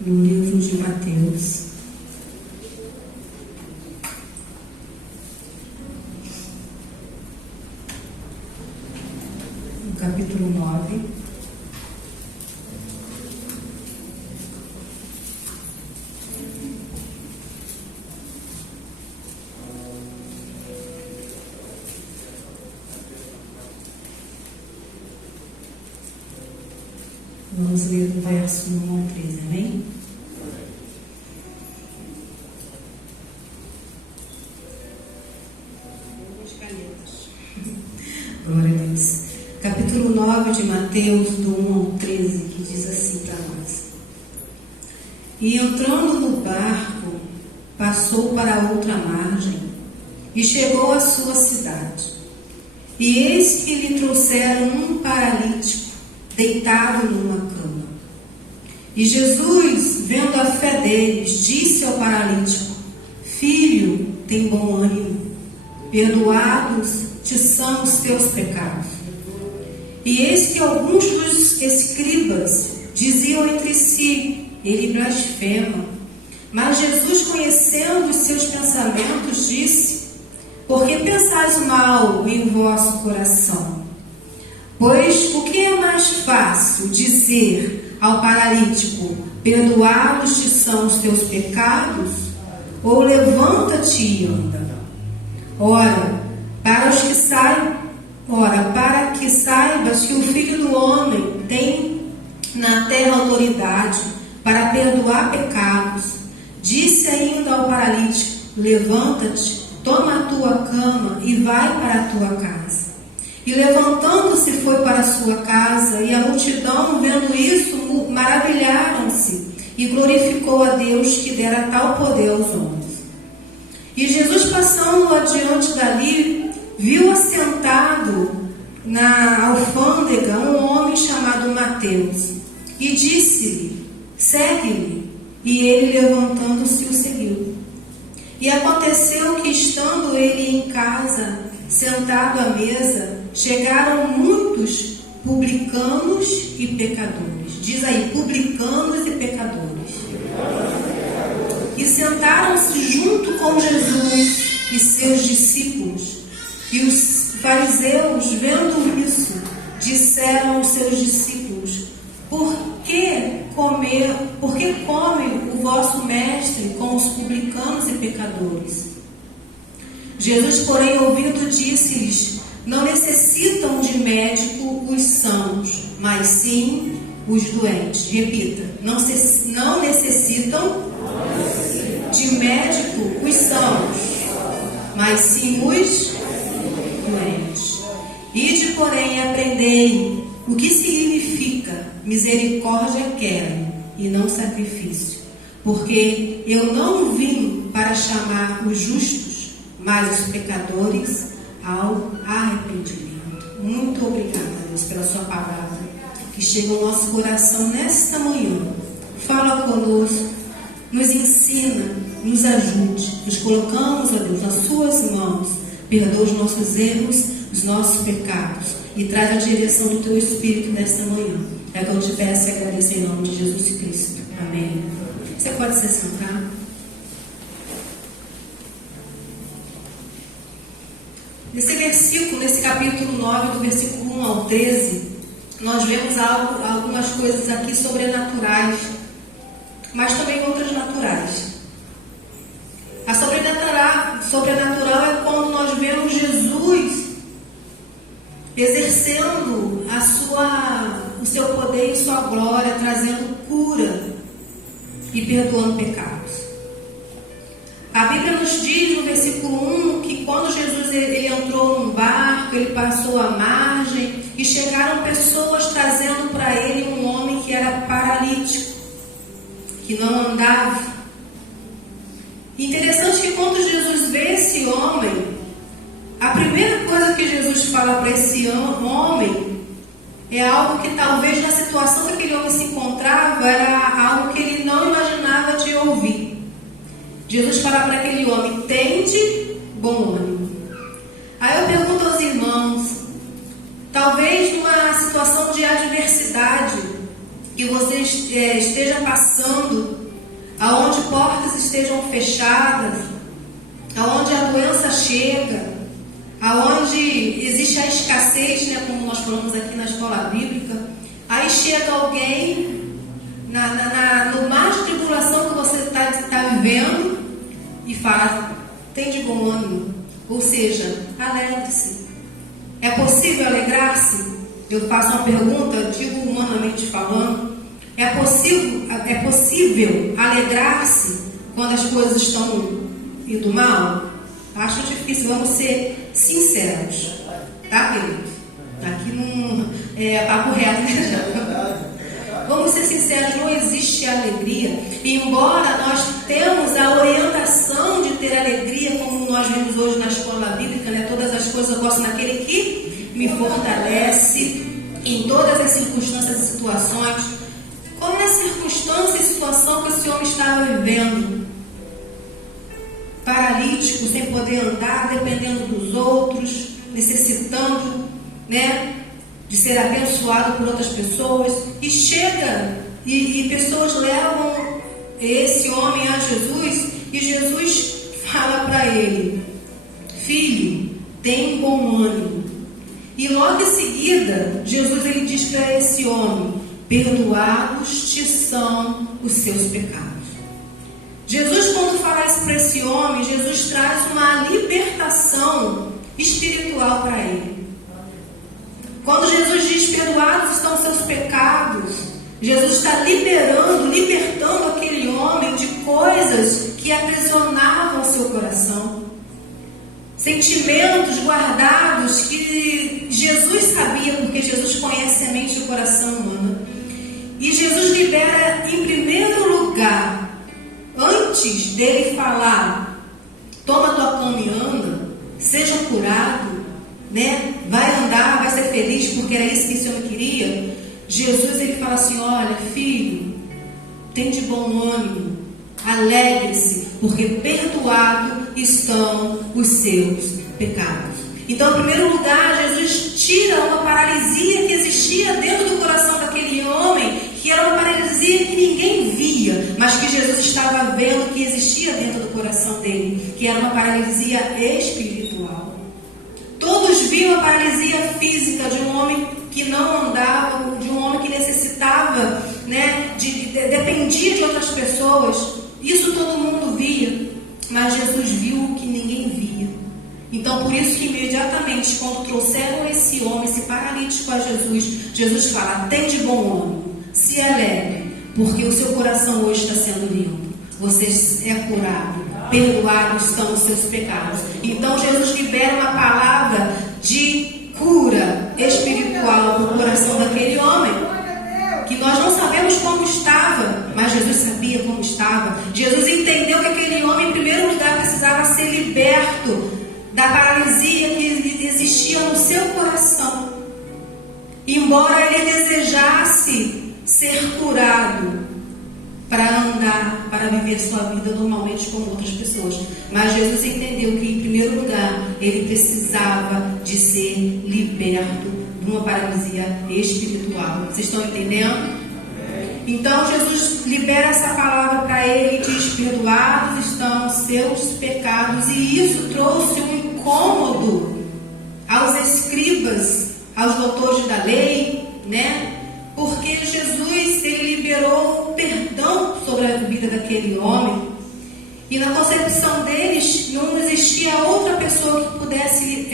no livro de Mateus, no capítulo 9. Vamos ler do verso 1 ao 13, amém? Glória a Deus. Capítulo 9 de Mateus, do 1 ao 13, que diz assim para nós: E entrando no barco, passou para outra margem e chegou à sua cidade. E eis que lhe trouxeram um paralítico, deitado numa cama. E Jesus, vendo a fé deles, disse ao paralítico: Filho, tem bom ânimo, perdoados te são os teus pecados. E eis que alguns dos escribas diziam entre si: Ele blasfema. Mas Jesus, conhecendo os seus pensamentos, disse: Por que pensais mal em vosso coração? Pois o que é mais fácil dizer ao paralítico: perdoados te são os teus pecados? Ou levanta-te e anda? Ora, para que saibas que o Filho do Homem tem na terra autoridade para perdoar pecados, disse ainda ao paralítico: levanta-te, toma a tua cama e vai para a tua casa. E levantando-se foi para a sua casa, e a multidão, vendo isso, maravilharam-se, e glorificou a Deus que dera tal poder aos homens. E Jesus, passando adiante dali, viu assentado na alfândega um homem chamado Mateus, e disse-lhe: segue-me. E ele, levantando-se, o seguiu. E aconteceu que, estando ele em casa, sentado à mesa, chegaram muitos publicanos e pecadores. Diz aí, publicanos e pecadores. E sentaram-se junto com Jesus e seus discípulos. E os fariseus, vendo isso, disseram aos seus discípulos: Por que come o vosso mestre com os publicanos e pecadores? Jesus, porém, ouvindo, disse-lhes: Não necessitam de médico os sãos, mas sim os doentes. Repita: não necessitam de médico os sãos, mas sim os doentes. Ide, porém, aprendei o que significa misericórdia quero e não sacrifício, porque eu não vim para chamar os justos, mas os pecadores ao arrependimento. Muito obrigada, Deus, pela sua palavra que chega ao nosso coração nesta manhã. Fala conosco, nos ensina, nos ajude. Nos colocamos, ó Deus, nas suas mãos. Perdoa os nossos erros, os nossos pecados, e traz a direção do teu Espírito nesta manhã. É que eu te peço e agradeço em nome de Jesus Cristo. Amém. Você pode se sentar. Nesse versículo, nesse capítulo 9, do versículo 1 ao 13, nós vemos algumas coisas aqui sobrenaturais, mas também outras naturais. A sobrenatural é quando nós vemos Jesus exercendo o seu poder e sua glória, trazendo cura e perdoando pecados. A Bíblia nos diz no versículo 1 que quando Jesus ele entrou num barco, ele passou a margem e chegaram pessoas trazendo para ele um homem que era paralítico, que não andava. Interessante que quando Jesus vê esse homem, a primeira coisa que Jesus fala para esse homem é algo que talvez na situação que aquele homem se encontrava era algo que ele não imaginava de ouvir. Jesus fala para aquele homem: tende bom ânimo. Aí eu pergunto aos irmãos, talvez numa situação de adversidade, que você esteja passando, aonde portas estejam fechadas, aonde a doença chega, aonde existe a escassez, né, como nós falamos aqui na escola bíblica, aí chega alguém no mar de tribulação que você está vivendo e fala, tem de bom ânimo, ou seja, alegre-se. É possível alegrar-se? Eu faço uma pergunta, digo humanamente falando, é possível alegrar-se quando as coisas estão indo mal? Acho difícil, vamos ser sinceros, tá, queridos? Aqui não é papo reto, né? Vamos ser sinceros, não existe alegria. Embora nós temos a orientação de ter alegria, como nós vemos hoje na escola bíblica, né? Todas as coisas eu posso naquele que me fortalece em todas as circunstâncias e situações. Qual é a circunstância e situação que esse homem estava vivendo? Paralítico, sem poder andar, dependendo dos outros, necessitando, né, de ser abençoado por outras pessoas, e chega e pessoas levam esse homem a Jesus, e Jesus fala para ele, filho, tem bom ânimo. E logo em seguida, Jesus ele diz para esse homem, perdoados te são os seus pecados. Jesus, quando fala isso para esse homem, Jesus traz uma libertação espiritual para ele. Quando Jesus diz, perdoados estão os seus pecados, Jesus está libertando aquele homem de coisas que aprisionavam o seu coração. Sentimentos guardados que Jesus sabia, porque Jesus conhece a mente e o coração humano. E Jesus libera em primeiro lugar, antes dele falar, toma tua cama e anda, seja curado, né? Vai andar, vai ser feliz, porque era isso que esse homem queria. Jesus ele fala assim, olha filho, tem de bom ânimo, alegre-se, porque perdoado estão os seus pecados. Então, em primeiro lugar, Jesus tira uma paralisia que existia dentro do coração daquele homem, que era uma paralisia que ninguém via, mas que Jesus estava vendo que existia dentro do coração dele, que era uma paralisia espiritual. Todos viam a paralisia física de um homem que não andava, de um homem que necessitava, né, dependia de outras pessoas. Isso todo mundo via, mas Jesus viu o que ninguém via. Então, por isso que imediatamente, quando trouxeram esse homem, esse paralítico a Jesus, Jesus fala, tem de bom ânimo, se alegre, porque o seu coração hoje está sendo limpo. Você é curado, perdoados estão os seus pecados. Então, Jesus libera uma palavra de cura espiritual para o coração daquele homem, que nós não sabemos como estava, mas Jesus sabia como estava. Jesus entendeu que aquele homem, em primeiro lugar, precisava ser liberto da paralisia que existia no seu coração. Embora ele desejasse ser curado para andar, para viver sua vida normalmente como outras pessoas, mas Jesus entendeu que, em primeiro lugar, ele precisava de ser liberto de uma paralisia espiritual. Vocês estão entendendo? Então Jesus libera essa palavra para ele e diz, perdoados estão os seus pecados. E isso trouxe um incômodo aos escribas, aos doutores da lei, né? Porque Jesus ele liberou o perdão sobre a vida daquele homem, e na concepção deles não existia outra pessoa que pudesse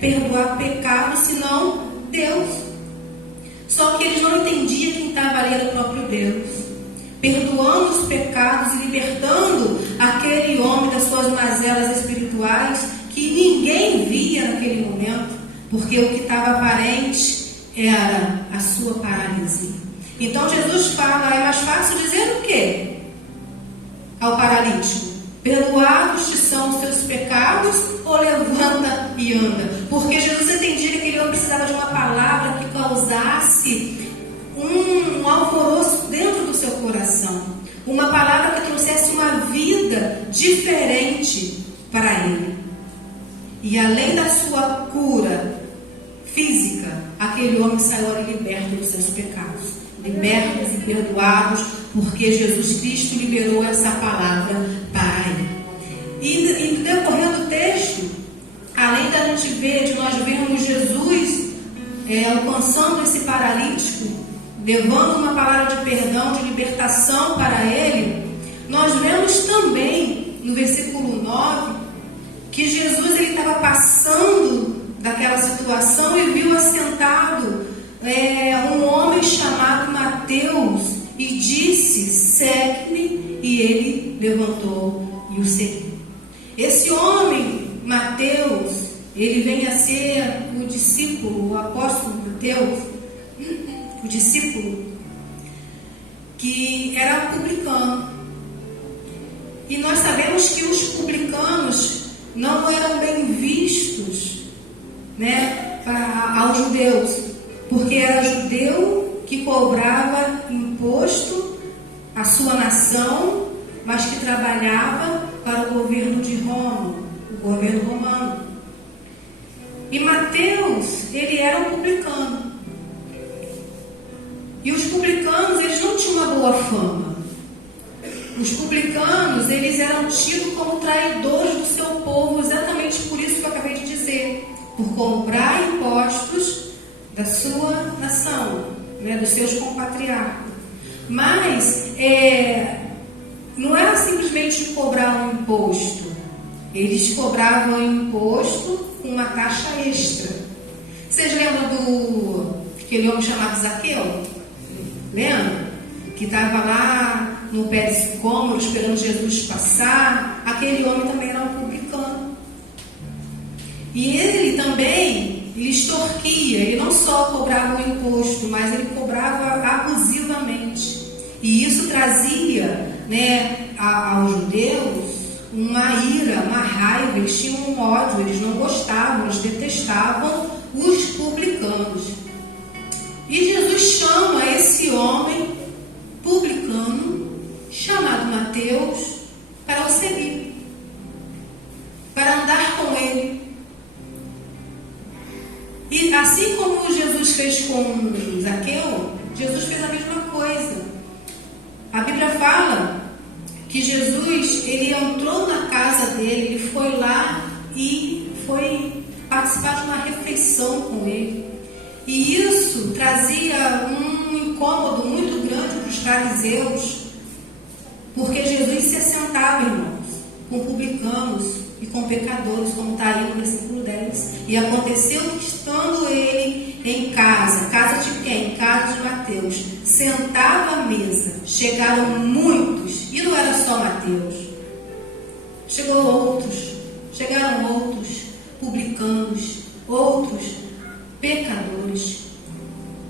perdoar pecados senão Deus. Só que eles não entendiam quem estava ali era o próprio Deus, perdoando os pecados e libertando aquele homem das suas mazelas espirituais que ninguém via naquele momento, porque o que estava aparente era a sua paralisia. Então Jesus fala, é mais fácil dizer o quê? Ao paralítico, perdoados te são os teus pecados, ou levanta e anda? Porque Jesus entendia que aquele homem precisava de uma palavra que causasse um alvoroço dentro do seu coração, uma palavra que trouxesse uma vida diferente para ele. E além da sua cura física, aquele homem saiu ali liberto dos seus pecados. libertos e perdoados, porque Jesus Cristo liberou essa palavra Pai. E decorrendo do texto, além da gente ver, de nós vermos Jesus alcançando esse paralítico, levando uma palavra de perdão, de libertação para ele, nós vemos também no versículo 9 que Jesus estava passando daquela situação e viu assentado um homem chamado Mateus e disse: segue-me, e ele levantou e o seguiu. Esse homem, Mateus, ele vem a ser o discípulo, o apóstolo Mateus, o discípulo que era publicano. E nós sabemos que os publicanos não eram bem vistos, né, aos judeus, porque era judeu que cobrava imposto à sua nação, mas que trabalhava para o governo de Roma, o governo romano. E Mateus, ele era um publicano. E os publicanos, eles não tinham uma boa fama. Os publicanos, eles eram tidos como traidores do seu povo, exatamente por isso que eu acabei de dizer, por cobrar impostos da sua nação, né, dos seus compatriotas. Mas não era simplesmente cobrar um imposto. Eles cobravam imposto com uma taxa extra. Vocês lembram daquele homem chamado Zaqueu? Lembra? Que estava lá no pé de sicômoro esperando Jesus passar. Aquele homem também era um publicano. E ele também extorquia. Ele não só cobrava o imposto, mas ele cobrava abusivamente. E isso trazia, né, aos judeus uma ira, uma raiva. Eles tinham um ódio, eles não gostavam, eles detestavam os publicanos. E Jesus chama esse homem publicano, chamado Mateus, para o seguir, para andar com ele. E assim como Jesus fez com Zaqueu, Jesus fez a mesma coisa. A Bíblia fala que Jesus, ele entrou na casa dele, ele foi lá e foi participar de uma refeição com ele. E isso trazia um incômodo muito grande para os fariseus, porque Jesus se assentava, irmãos, com publicanos e com pecadores, como está aí no versículo 10. E aconteceu que, estando ele em casa de quem? Casa de Mateus, sentado à mesa, chegaram muitos, e não era só Mateus, chegaram outros publicanos, outros pecadores,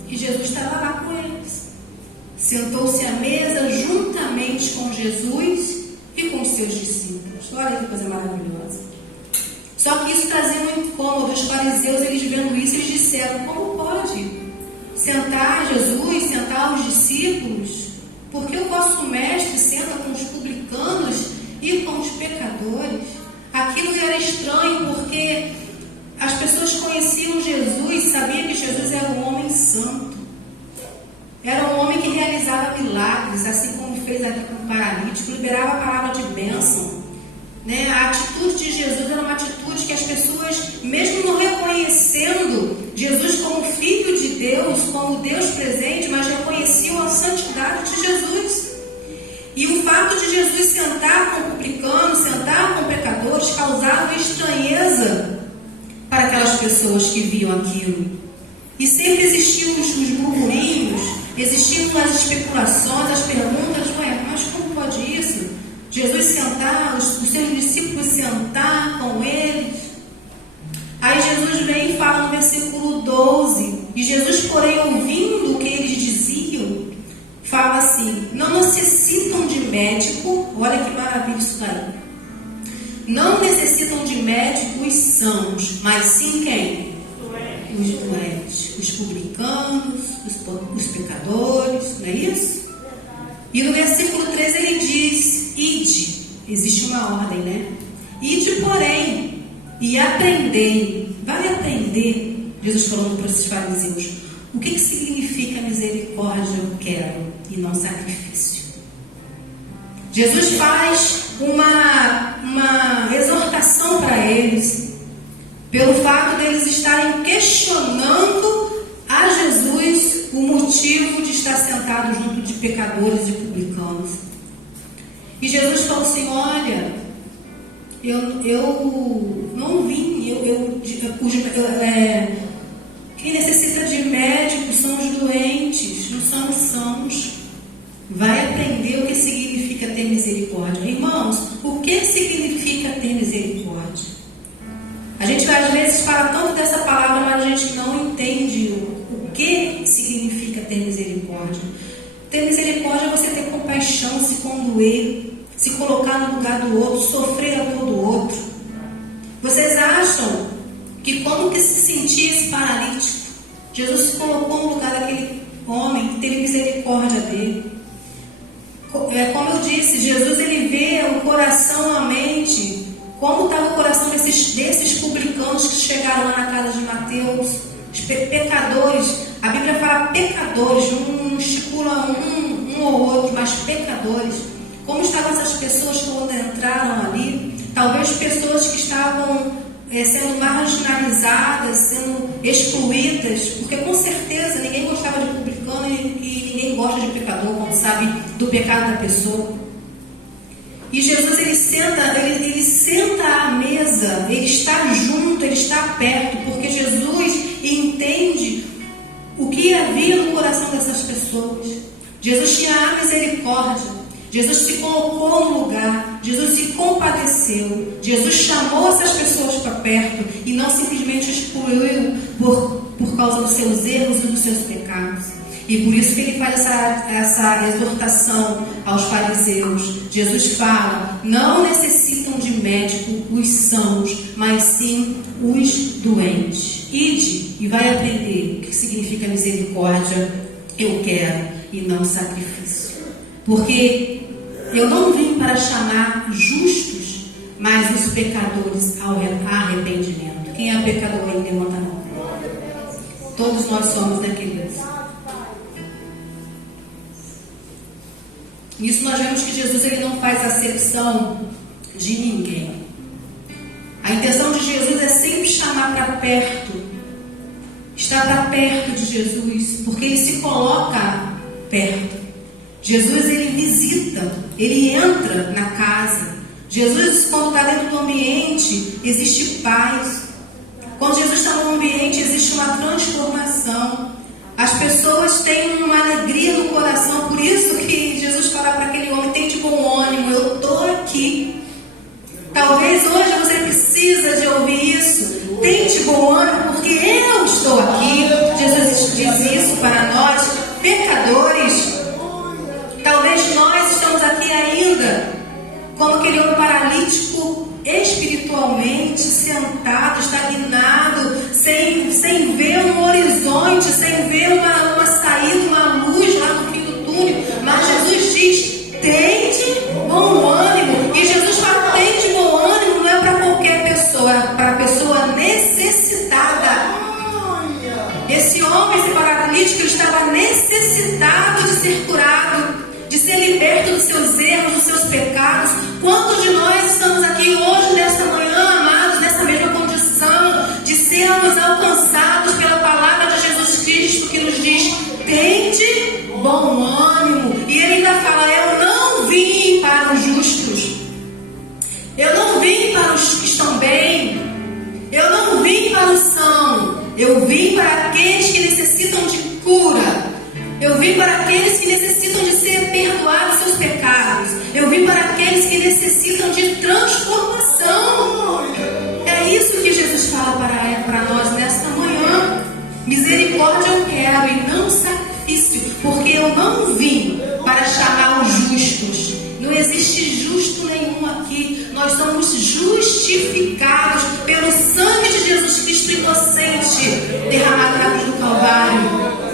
e Jesus estava lá com eles. Sentou-se à mesa juntamente com Jesus e com seus discípulos. Olha que coisa maravilhosa. Só que isso trazia um incômodo. Os fariseus, eles vendo isso, eles disseram: como pode sentar Jesus, sentar os discípulos? Porque o vosso mestre senta com os publicanos e com os pecadores. Aquilo era estranho, porque as pessoas conheciam Jesus, sabiam que Jesus era um homem santo. Era um homem que realizava milagres, assim como fez aqui com o paralítico, liberava a palavra de bênção. Né? A atitude de Jesus era uma atitude que as pessoas, mesmo não reconhecendo Jesus como Filho de Deus, como Deus presente, mas reconheciam a santidade de Jesus. E o fato de Jesus sentar com publicanos, sentar com pecadores, causava estranheza para aquelas pessoas que viam aquilo. E sempre existiam os murmurinhos, existiam as especulações, as perguntas: ué, mas como pode isso? Jesus sentar, os seus discípulos sentar com eles. Aí Jesus vem e fala no versículo 12, e Jesus, porém, ouvindo o que eles diziam, fala assim: não necessitam de médico. Olha que maravilha isso daí. Não necessitam de médico os sãos, mas sim quem? Os doentes, os publicanos, os pecadores, não é isso? E no versículo 13 ele diz: ide, existe uma ordem, né? Ide, porém, e aprendei. Vai aprender, Jesus falando para esses fariseus, O que significa misericórdia eu quero e não sacrifício? Jesus faz uma exortação para eles, pelo fato deles estarem questionando a Jesus o motivo de estar sentado junto de pecadores e publicanos. E Jesus falou assim: olha, eu não vim, quem necessita de médico são os doentes, não são os sãos. Vai aprender o que significa ter misericórdia. Irmãos, o que significa ter misericórdia? A gente às vezes fala tanto dessa palavra, mas a gente não entende o que significa ter misericórdia. Ter misericórdia é você ter compaixão, se condoer, se colocar no lugar do outro, sofrer a dor do outro. Vocês acham que como que se sentia esse paralítico? Jesus se colocou no lugar daquele homem que teve misericórdia dele. Como eu disse, Jesus ele vê o coração, a mente, como estava o coração desses publicanos que chegaram lá na casa de Mateus, os pecadores. A Bíblia fala pecadores, não estipula um ou outro, mas pecadores. Como estavam essas pessoas quando entraram ali? Talvez pessoas que estavam sendo marginalizadas, sendo excluídas, porque com certeza ninguém gostava de publicano e ninguém gosta de pecador quando sabe do pecado da pessoa. E Jesus ele senta à mesa, ele está junto, ele está perto, porque Jesus entende o que havia no coração dessas pessoas. Jesus tinha a misericórdia. Jesus se colocou no lugar, Jesus se compadeceu, Jesus chamou essas pessoas para perto e não simplesmente excluiu por causa dos seus erros e dos seus pecados. E por isso que ele faz essa exortação aos fariseus. Jesus fala: não necessitam de médico os sãos, mas sim os doentes. Ide e vai aprender o que significa misericórdia, eu quero, e não sacrifício. Porque eu não vim para chamar justos, mas os pecadores ao arrependimento. Quem é pecador aí? Levanta a mão. Todos nós somos, né, queridos? Nisso nós vemos que Jesus ele não faz acepção de ninguém. A intenção de Jesus é sempre chamar para perto, estar para perto de Jesus, porque ele se coloca perto. Jesus ele visita, ele entra na casa. Jesus, quando está dentro do ambiente, existe paz. Quando Jesus está no ambiente, existe uma transformação. As pessoas têm uma alegria no coração. Por isso que Jesus fala para aquele homem: tem de bom ânimo, eu estou aqui. Talvez hoje você precisa de ouvir isso. Tem de bom ânimo, porque eu estou aqui. Jesus diz isso para nós, pecadores. Talvez nós estamos aqui ainda como aquele homem paralítico, espiritualmente sentado, estagnado, sem ver um horizonte, sem ver uma saída, uma luz lá no fim do túnel. Mas Jesus diz: tem de bom ânimo. E Jesus fala: tem de bom ânimo, não é para qualquer pessoa, é para a pessoa necessitada. Esse homem, esse paralítico, ele estava necessitado de ser curado, de ser liberto dos seus erros, dos seus pecados. Quantos de nós estamos aqui hoje, nesta manhã, amados, nessa mesma condição de sermos alcançados pela palavra de Jesus Cristo, que nos diz: tende bom ânimo. E ele ainda fala: eu não vim para os justos, eu não vim para os que estão bem, eu não vim para os sãos, eu vim para aqueles que necessitam de cura. Eu vim para aqueles que necessitam de ser perdoados seus pecados. Eu vim para aqueles que necessitam de transformação. É isso que Jesus fala para nós nesta manhã. Misericórdia eu quero e não sacrifício, porque eu não vim para chamar os justos. Não existe justo nenhum aqui. Nós somos justificados pelo sangue de Jesus Cristo inocente derramado na cruz do Calvário.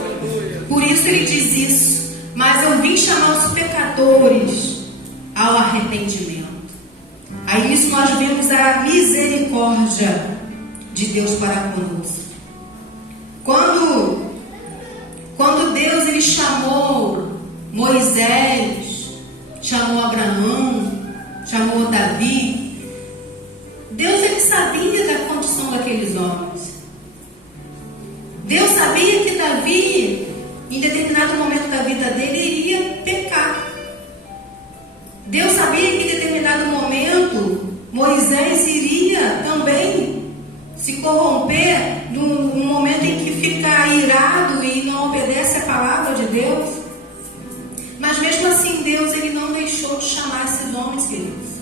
Por isso ele diz isso: mas eu vim chamar os pecadores ao arrependimento. Aí nisso nós vemos a misericórdia de Deus para conosco. Quando Deus, ele chamou Moisés, chamou Abraão, chamou Davi. Deus, ele sabia da condição daqueles homens. Deus sabia que Davi, em determinado momento da vida dele, iria pecar. Deus sabia que em determinado momento Moisés iria também se corromper num momento em que fica irado e não obedece a palavra de Deus. Mas mesmo assim Deus, ele não deixou de chamar esses homens, queridos.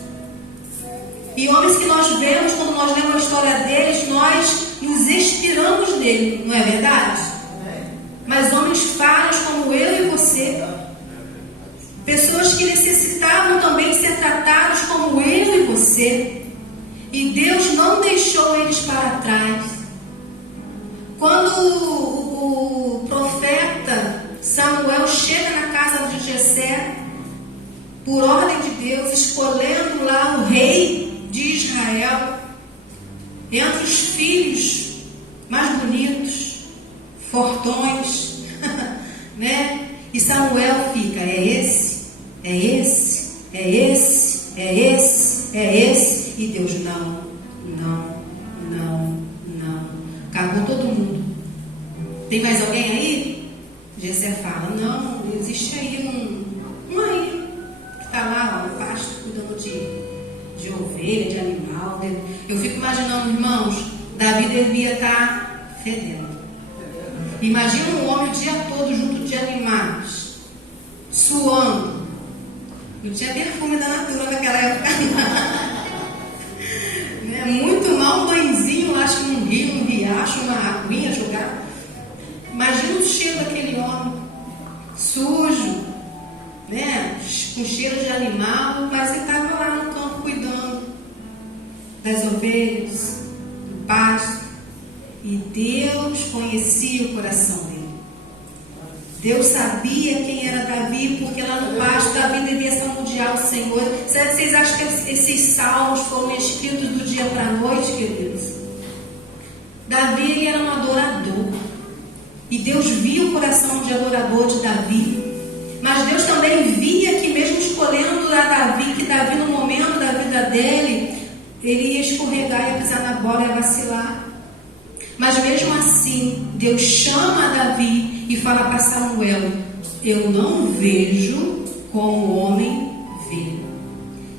E homens que nós vemos, quando nós lemos a história deles, nós nos inspiramos nele, não é verdade? Mas homens falhos como eu e você, pessoas que necessitavam também ser tratados como eu e você, e Deus não deixou eles para trás. Quando o profeta Samuel chega na casa de Jessé, por ordem de Deus, escolhendo lá o rei de Israel, entre os filhos mais bonitos, fortões, né? E Samuel fica, é esse, é esse, é esse, é esse, é esse. E Deus, não. Acabou todo mundo. Tem mais alguém aí? Jessé fala, não, existe aí um aí que está lá, ó, no pasto, cuidando de ovelha, de animal. Eu fico imaginando, irmãos, Davi devia estar fedendo. Imagina um homem o dia todo junto de animais, suando. Não tinha perfume da natureza naquela época. Muito mal um banhozinho, acho que num rio, num riacho, uma aguinha jogar. Imagina o cheiro daquele homem, sujo, né? Com cheiro de animal, mas ele estava lá no campo cuidando das ovelhas, do pasto. E Deus conhecia o coração dele. Deus sabia quem era Davi, porque lá no pasto Davi devia salmodiar o Senhor. Vocês acham que esses salmos foram escritos do dia para a noite, queridos? Davi, ele era um adorador. E Deus via o coração de adorador de Davi. Mas Deus também via que mesmo escolhendo a Davi, que Davi no momento da vida dele, ele ia escorregar, ia pisar na bola, ia vacilar. Mas mesmo assim, Deus chama Davi e fala para Samuel, eu não vejo como o homem vê.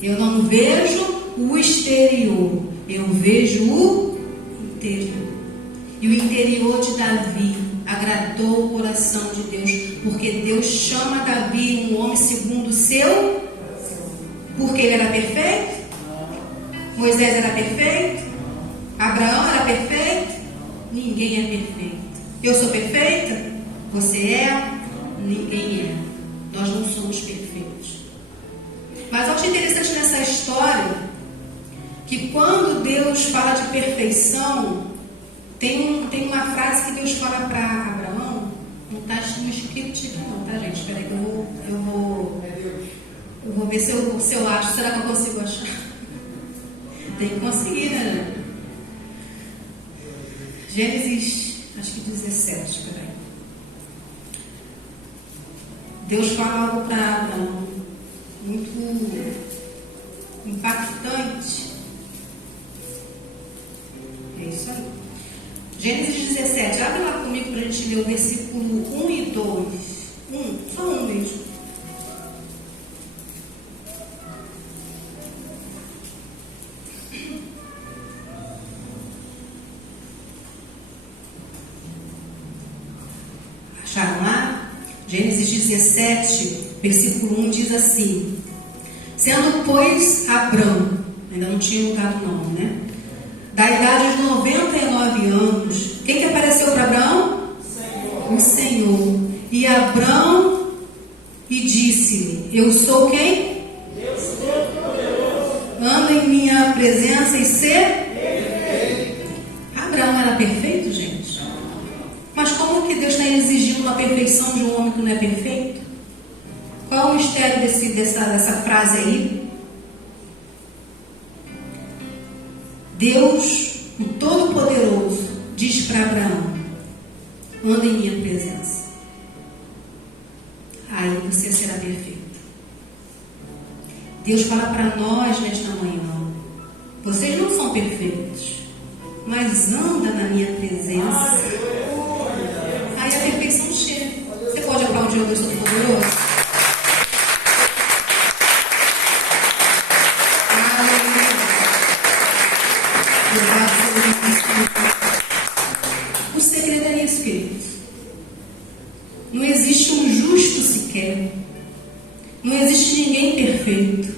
Eu não vejo o exterior, eu vejo o interior. E o interior de Davi agradou o coração de Deus, porque Deus chama Davi um homem segundo o seu, porque ele era perfeito? Moisés era perfeito? Abraão era perfeito? Ninguém é perfeito. Eu sou perfeita? Você é? Ninguém é. Nós não somos perfeitos. Mas eu acho interessante nessa história que quando Deus fala de perfeição, tem uma frase que Deus fala para Abraão. Não está no script aqui não, tá, gente? Espera aí que eu vou ver se eu acho. Será que eu consigo achar? Tem que conseguir, né? Gênesis, acho que 17, espera aí. Deus fala algo para Abraão muito impactante. É isso aí. Gênesis 17, abre lá comigo para a gente ler o versículo 1 e 2. Só um mesmo. Acharam lá? Gênesis 17, versículo 1 diz assim: sendo, pois, Abrão, ainda não tinha mudado o nome, né? Da idade de 99 anos, quem que apareceu para Abrão? O Senhor. E Abrão e disse-lhe: eu sou quem? Deus Todo-Poderoso. Anda em minha presença e ser perfeito. Abraão era perfeito, gente? Mas como que Deus está exigindo uma perfeição de um homem que não é perfeito? Qual é o mistério dessa frase aí? Deus, o Todo-Poderoso, diz para Abraão: anda em minha presença. será perfeita. Deus fala para nós nesta manhã: vocês não são perfeitos, mas anda na minha presença. Aí a perfeição chega. Você pode aplaudir o Deus Todo-Poderoso? O segredo é isso, queridos. Não existe um justo sequer. Não existe ninguém perfeito.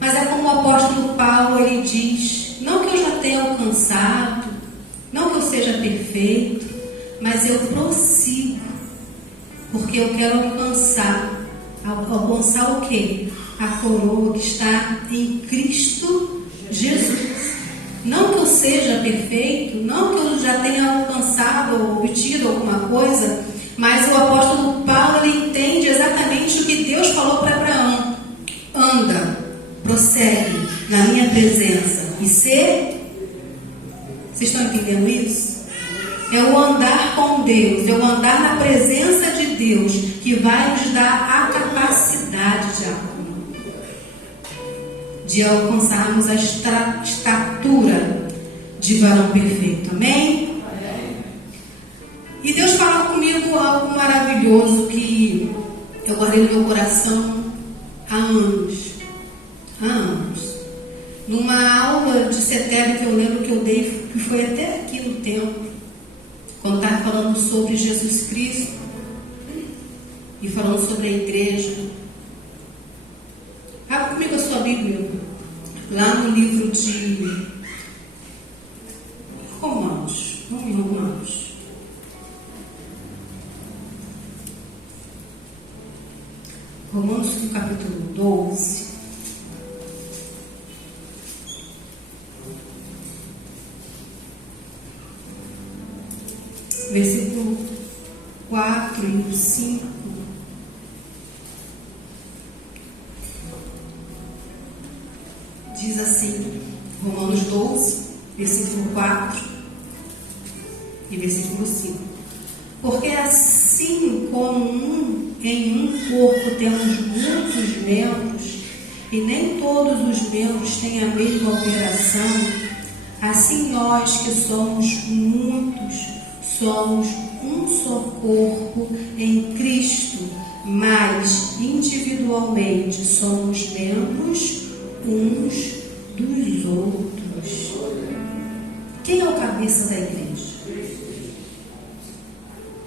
Mas é como o apóstolo Paulo, ele diz: não que eu já tenha alcançado, não que eu seja perfeito, mas eu prossigo, porque eu quero alcançar o quê? A coroa que está em Cristo Jesus. Não que eu seja perfeito, não que eu já tenha alcançado ou obtido alguma coisa, mas o apóstolo Paulo, ele entende exatamente o que Deus falou para Abraão: anda, prossegue na minha presença e ser. Vocês estão entendendo isso? É o andar com Deus, é o andar na presença de Deus que vai nos dar a capacidade de alcançarmos a estatura de varão perfeito. Amém? E Deus fala comigo algo maravilhoso que eu guardei no meu coração há anos. Numa aula de CETEB que eu lembro que eu dei, que foi até aqui no templo, quando estava falando sobre Jesus Cristo e falando sobre a igreja. Abra comigo a sua Bíblia, lá no livro de Romanos. Vamos em Romanos. Romanos, no capítulo 12. Versículo 4 e 5. Diz assim, Romanos 12, versículo 4 e versículo 5. Porque assim como em um corpo temos muitos membros, e nem todos os membros têm a mesma operação, assim nós que somos muitos, somos um só corpo em Cristo, mas individualmente somos membros uns dos outros. Quem é o cabeça da igreja?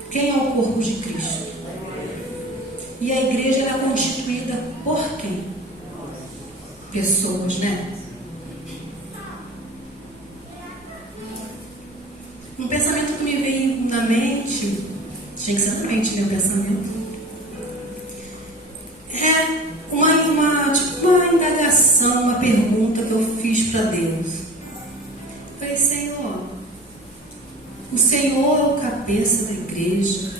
Quem é o corpo de Cristo? E a igreja é constituída por quem? Pessoas, né? Um pensamento que me veio na mente, tinha que ser na mente, meu pensamento, é uma indagação, uma pergunta que eu fiz para Deus. Falei: Senhor, o Senhor é o cabeça da igreja,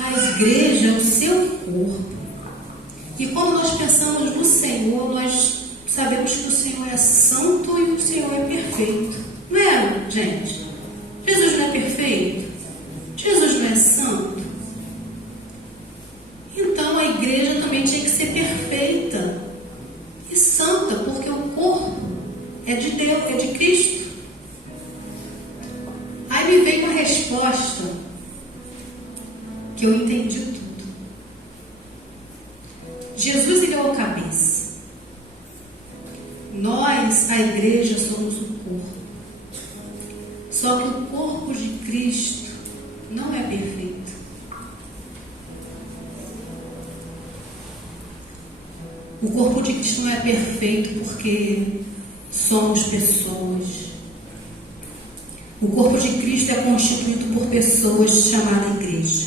a igreja é o seu corpo, e quando nós pensamos no Senhor, nós sabemos que o Senhor é santo e o Senhor é perfeito. Não é, gente? Jesus não é perfeito? Jesus não é santo? Então a igreja também tinha que ser perfeita e santa, porque o corpo é de Deus, é de Cristo. Aí me veio uma resposta que eu entendi tudo. Jesus, ele é o cabeça. Nós, a igreja, somos o corpo. Só que o corpo de Cristo não é perfeito. O corpo de Cristo não é perfeito porque somos pessoas. O corpo de Cristo é constituído por pessoas chamadas igreja.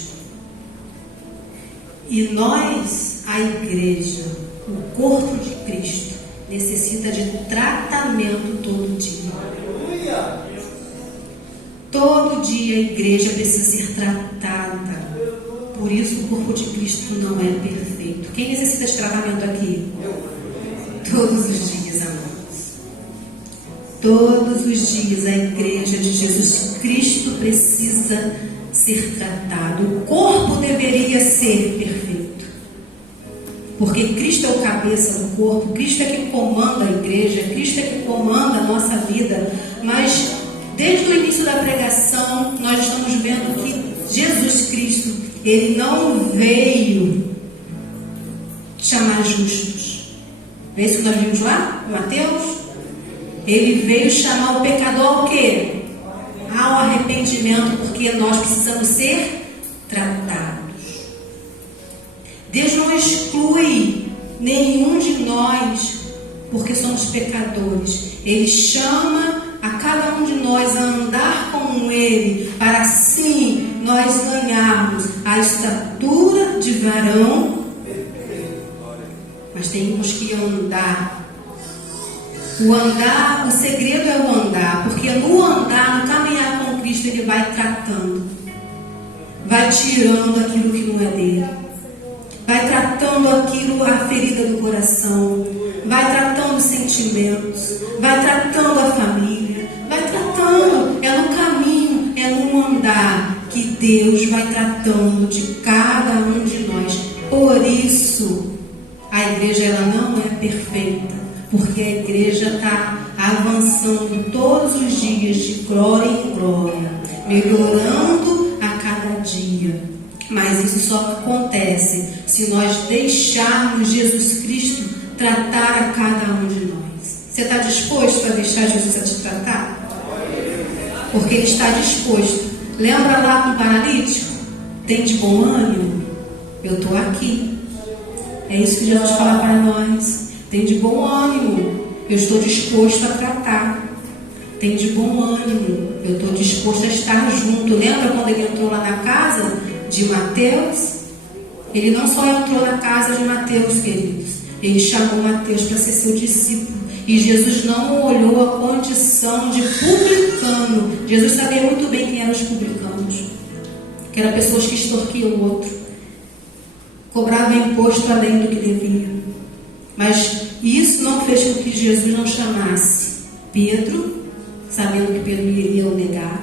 E nós, a igreja, o corpo de Cristo, necessita de tratamento todo dia. Todo dia a igreja precisa ser tratada. Por isso o corpo de Cristo não é perfeito. Quem necessita de tratamento aqui? Todos os dias, amados. Todos os dias a igreja de Jesus Cristo precisa ser tratada. O corpo deveria ser perfeito. porque Cristo é o cabeça do corpo, Cristo é que comanda a igreja, Cristo é que comanda a nossa vida. Mas desde o início da pregação nós estamos vendo que Jesus Cristo, Ele não veio chamar justos. É isso que nós vimos lá em Mateus? Ele veio chamar o pecador ao quê? Ao arrependimento, porque nós precisamos ser tratados. Deus não exclui nenhum de nós porque somos pecadores. Ele chama a cada um de nós a andar com Ele, para assim nós ganharmos a estatura de varão. Mas temos que andar. O segredo é o andar, porque no andar, no caminhar com Cristo, Ele vai tratando, vai tirando aquilo que não é dele, vai tratando aquilo, a ferida do coração, vai tratando os sentimentos, vai tratando a família, vai tratando, é no caminho, é no andar que Deus vai tratando de cada um de nós. Por isso, a igreja ela não é perfeita, porque a igreja está avançando todos os dias de glória em glória, melhorando a cada dia. Mas isso só acontece se nós deixarmos Jesus Cristo tratar a cada um de nós. Você está disposto a deixar Jesus a te tratar? Porque Ele está disposto. Lembra lá com o paralítico? Tem de bom ânimo? Eu estou aqui. É isso que Jesus fala para nós. Tem de bom ânimo, eu estou disposto a tratar. Tem de bom ânimo, eu estou disposto a estar junto. Lembra quando ele entrou lá na casa de Mateus? Ele não só entrou na casa de Mateus, queridos, ele chamou Mateus para ser seu discípulo. E Jesus não olhou a condição de publicano. Jesus sabia muito bem quem eram os publicanos, que eram pessoas que extorquiam o outro, cobravam imposto além do que deviam. Mas isso não fez com que Jesus não chamasse Pedro, sabendo que Pedro iria o negar.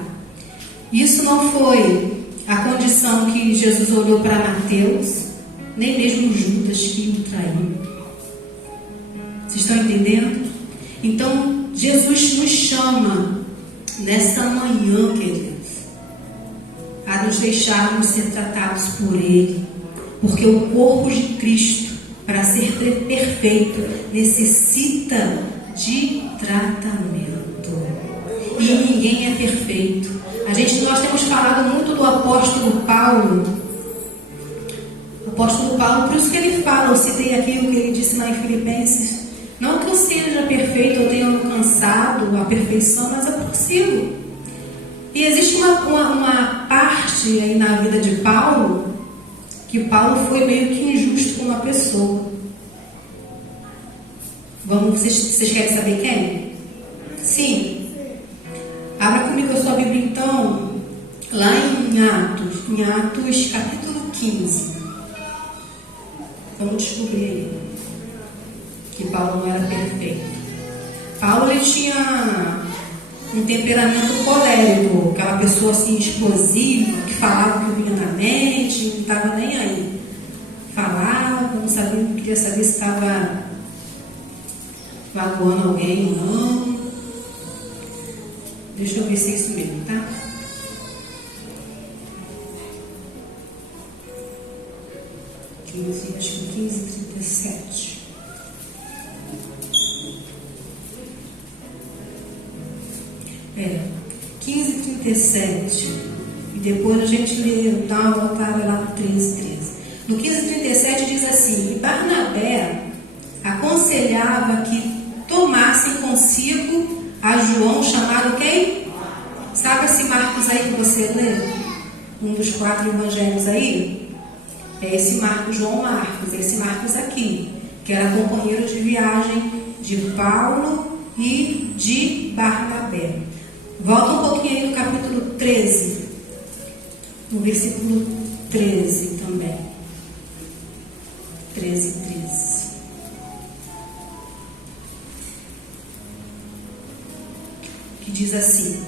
Isso não foi a condição que Jesus olhou para Mateus, nem mesmo Judas que o traiu. Vocês estão entendendo? Então, Jesus nos chama nessa manhã, queridos, a nos deixarmos ser tratados por Ele, porque o corpo de Cristo, para ser perfeito, necessita de tratamento. E ninguém é perfeito. Nós temos falado muito do apóstolo Paulo. O apóstolo Paulo, por isso que ele fala, eu citei aqui o que ele disse lá em Filipenses. Não que eu seja perfeito, eu tenha alcançado a perfeição, mas eu consigo. E existe uma parte aí na vida de Paulo, que Paulo foi meio que injusto com uma pessoa. Vocês querem saber quem? Sim. Abra comigo a sua Bíblia então, lá em Atos capítulo 15. Vamos descobrir aí que Paulo não era perfeito. Paulo ele tinha um temperamento colérico, aquela pessoa assim explosiva, que falava o que vinha na mente, não estava nem aí. Falava, não sabia, não queria saber se estava magoando alguém ou não. Deixa eu ver se é isso mesmo, tá? Acho que 15:37. É, 15:37. E depois a gente dá uma voltada lá para 13:13. No 15:37 diz assim: e Barnabé aconselhava que tomassem consigo a João, chamado quem? Sabe esse Marcos aí que você lê? Um dos 4 evangelhos aí? É esse Marcos, João Marcos, esse Marcos aqui, que era companheiro de viagem de Paulo e de Barnabé. Volta um pouquinho aí no capítulo 13, no versículo 13 também. 13:13. Que diz assim,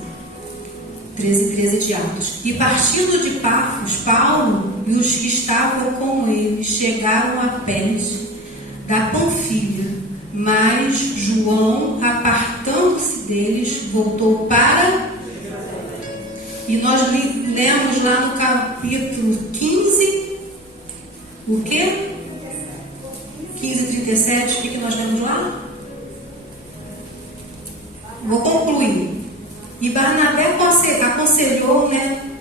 13:13 de Atos: e partindo de Pafos, Paulo e os que estavam com ele chegaram a Perge, da Panfilha. Mas João, apartando-se deles, voltou para... E nós lemos lá no capítulo 15, o quê? 15:37, o que nós lemos lá? Vou concluir. E Barnabé aconselhou,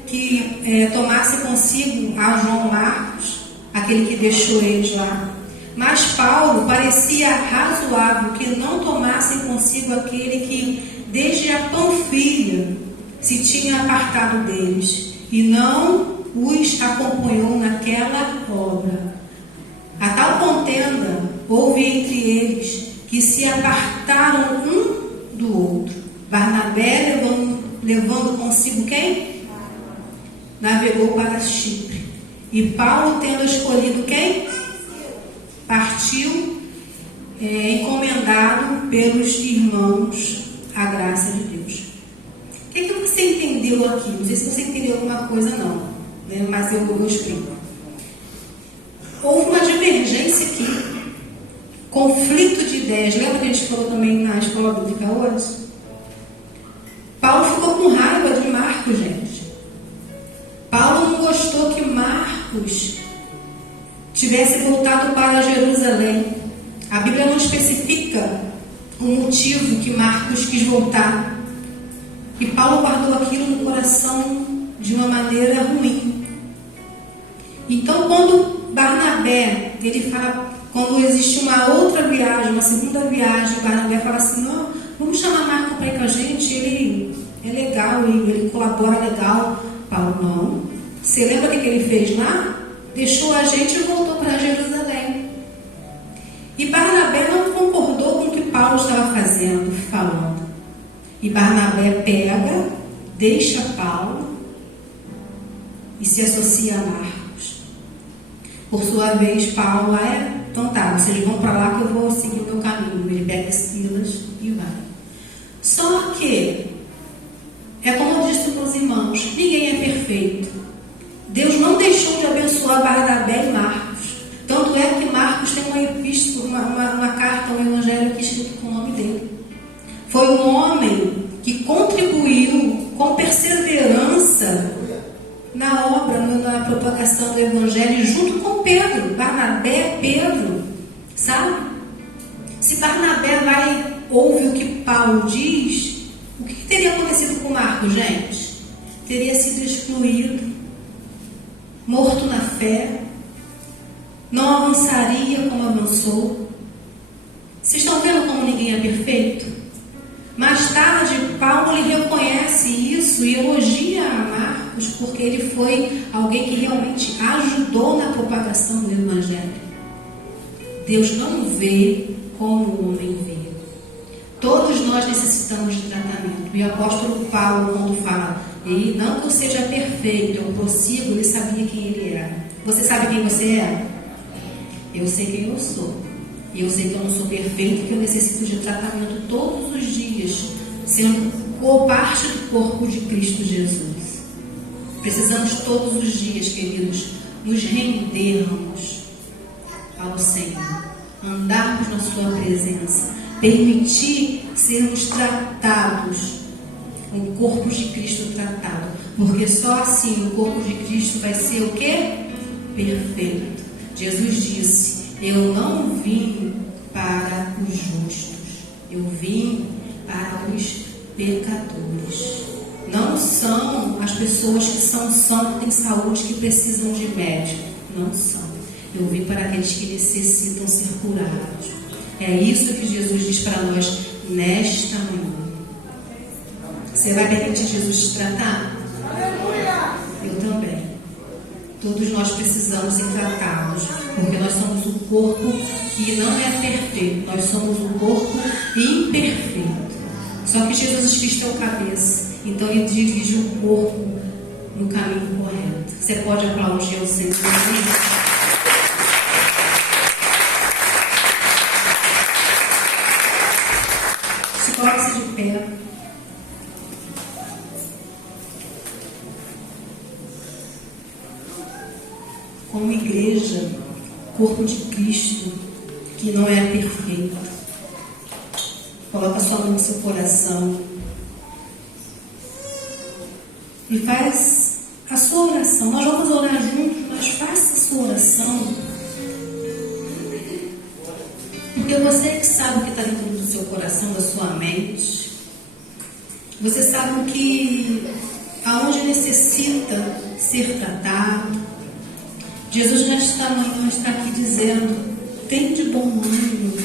que tomasse consigo a João Marcos, aquele que deixou eles lá. Mas Paulo parecia razoável que não tomassem consigo aquele que desde a Panfilha se tinha apartado deles, e não os acompanhou naquela obra. A tal contenda houve entre eles, que se apartaram um do outro. Barnabé, levando consigo quem? Navegou para Chipre. E Paulo, tendo escolhido quem? Partiu, encomendado pelos irmãos à graça de Deus. O que você entendeu aqui? Não sei se você entendeu alguma coisa não, mas eu explico. Houve uma divergência aqui, conflito de ideias. Lembra que a gente falou também na escola bíblica hoje? Paulo ficou com raiva de Marcos, gente. Paulo não gostou que Marcos tivesse voltado para Jerusalém. A Bíblia não especifica o motivo que Marcos quis voltar. E Paulo guardou aquilo no coração de uma maneira ruim. Então, quando Barnabé, ele fala, quando existe uma outra viagem, uma segunda viagem, Barnabé fala assim, não, vamos chamar Marcos para ir com a gente, ele é legal, ele colabora legal. Paulo, não. Você lembra o que ele fez lá? Deixou a gente e voltou para Jerusalém. E Barnabé não concordou com o que Paulo estava falando. E Barnabé pega, deixa Paulo e se associa a Marcos. Por sua vez, Paulo então tá, vocês vão para lá que eu vou seguir o meu caminho. Ele pega Silas e vai. Só que, como eu disse para os irmãos, ninguém é perfeito. Deus não deixou de abençoar Barnabé e Marcos. Tanto é que Marcos tem uma epístola, uma carta, um evangelho aqui escrito com o nome dele. Foi um homem que contribuiu com perseverança na obra, na propagação do evangelho, junto com Pedro. Barnabé, Pedro, sabe? Se Barnabé ouve o que Paulo diz, o que teria acontecido com Marcos, gente? Teria sido excluído, morto na fé, não avançaria como avançou. Vocês estão vendo como ninguém é perfeito? Mais tarde, Paulo ele reconhece isso e elogia a Marcos, porque ele foi alguém que realmente ajudou na propagação do evangelho. Deus não vê como o homem vê. Todos nós necessitamos de tratamento. E o apóstolo Paulo, quando fala, não que eu seja perfeito, eu prossigo, ele sabia quem ele era. Você sabe quem você é? Eu sei quem eu sou. E eu sei que eu não sou perfeito, que eu necessito de tratamento todos os dias, sendo parte do corpo de Cristo Jesus. Precisamos todos os dias, queridos, nos rendermos ao Senhor, andarmos na sua presença, permitir sermos tratados, o corpo de Cristo tratado, porque só assim o corpo de Cristo vai ser o quê? Perfeito. Jesus disse, eu não vim para os justos, eu vim para os pecadores. Não são as pessoas que são sãs, que têm saúde, que precisam de médico. Não são. Eu vim para aqueles que necessitam ser curados. É isso que Jesus diz para nós nesta manhã. Você vai permitir Jesus te tratar? Eu também. Todos nós precisamos ser tratados, porque nós somos um corpo que não é perfeito, nós somos um corpo imperfeito. Só que Jesus Cristo é o cabeça, então ele dirige o corpo no caminho correto. Você pode aplaudir ao Senhor? Se coloque-se de pé. Como igreja, corpo de Cristo, que não é perfeito. Coloca sua mão no seu coração e faz a sua oração. Nós vamos orar juntos, mas faça a sua oração, porque você que sabe o que está dentro do seu coração, da sua mente. Você sabe o que, aonde necessita ser tratado. Jesus nesta manhã está aqui dizendo: tem de bom ânimo,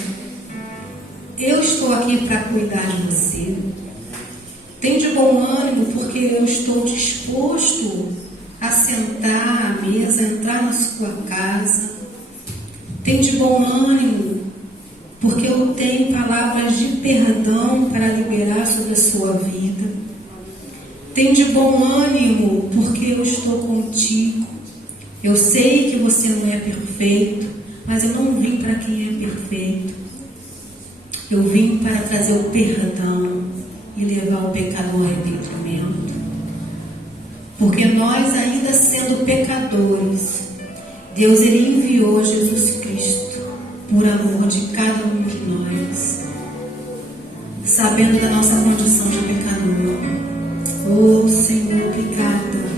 eu estou aqui para cuidar de você. Tem de bom ânimo, porque eu estou disposto a sentar à mesa, entrar na sua casa. Tem de bom ânimo, porque eu tenho palavras de perdão para liberar sobre a sua vida. Tem de bom ânimo, porque eu estou contigo. Eu sei que você não é perfeito, mas eu não vim para quem é perfeito. Eu vim para trazer o perdão e levar o pecador ao arrependimento. Porque nós, ainda sendo pecadores, Deus ele enviou Jesus Cristo por amor de cada um de nós, sabendo da nossa condição de pecador. Oh Senhor, obrigada.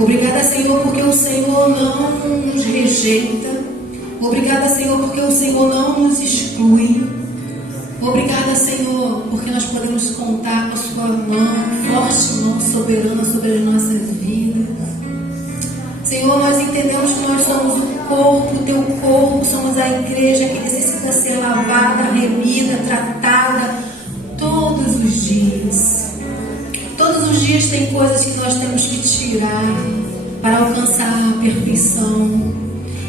Obrigada, Senhor, porque o Senhor não nos rejeita. Obrigada, Senhor, porque o Senhor não nos exclui. Obrigada, Senhor, porque nós podemos contar com a sua mão, forte mão soberana sobre as nossas vidas. Senhor, nós entendemos que nós somos o corpo, o teu corpo, somos a igreja que necessita ser lavada, remida, tratada todos os dias. Todos os dias tem coisas que nós temos que tirar para alcançar a perfeição.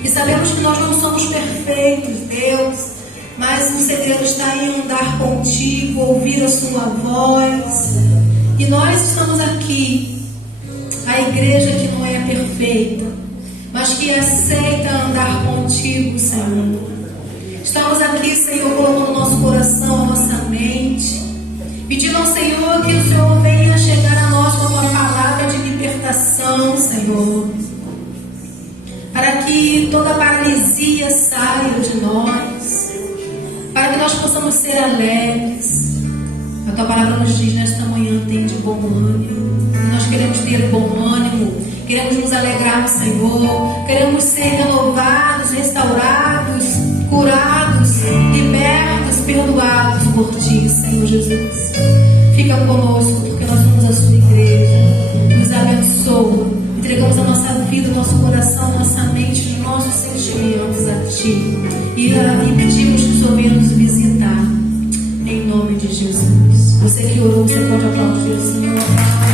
E sabemos que nós não somos perfeitos, Deus, mas o segredo está em andar contigo, ouvir a sua voz. E nós estamos aqui, a igreja que não é perfeita, mas que aceita andar contigo, Senhor. Estamos aqui, Senhor, colocando o nosso coração, a nossa mente, pedindo ao Senhor que o Senhor venha chegar a nós com a tua palavra de libertação, Senhor, para que toda paralisia saia de nós, para que nós possamos ser alegres. A tua palavra nos diz nesta manhã: tem de bom ânimo. Nós queremos ter bom ânimo, queremos nos alegrar no Senhor, queremos ser renovados, restaurados, curados, libertos, perdoados por ti, Senhor Jesus. Fica conosco, porque nós somos a sua igreja. Nos abençoa. Entregamos a nossa vida, o nosso coração, a nossa mente, os nossos sentimentos a ti. E pedimos que o Senhor venha nos visitar. Em nome de Jesus. Você que orou, você pode aplaudir o Senhor.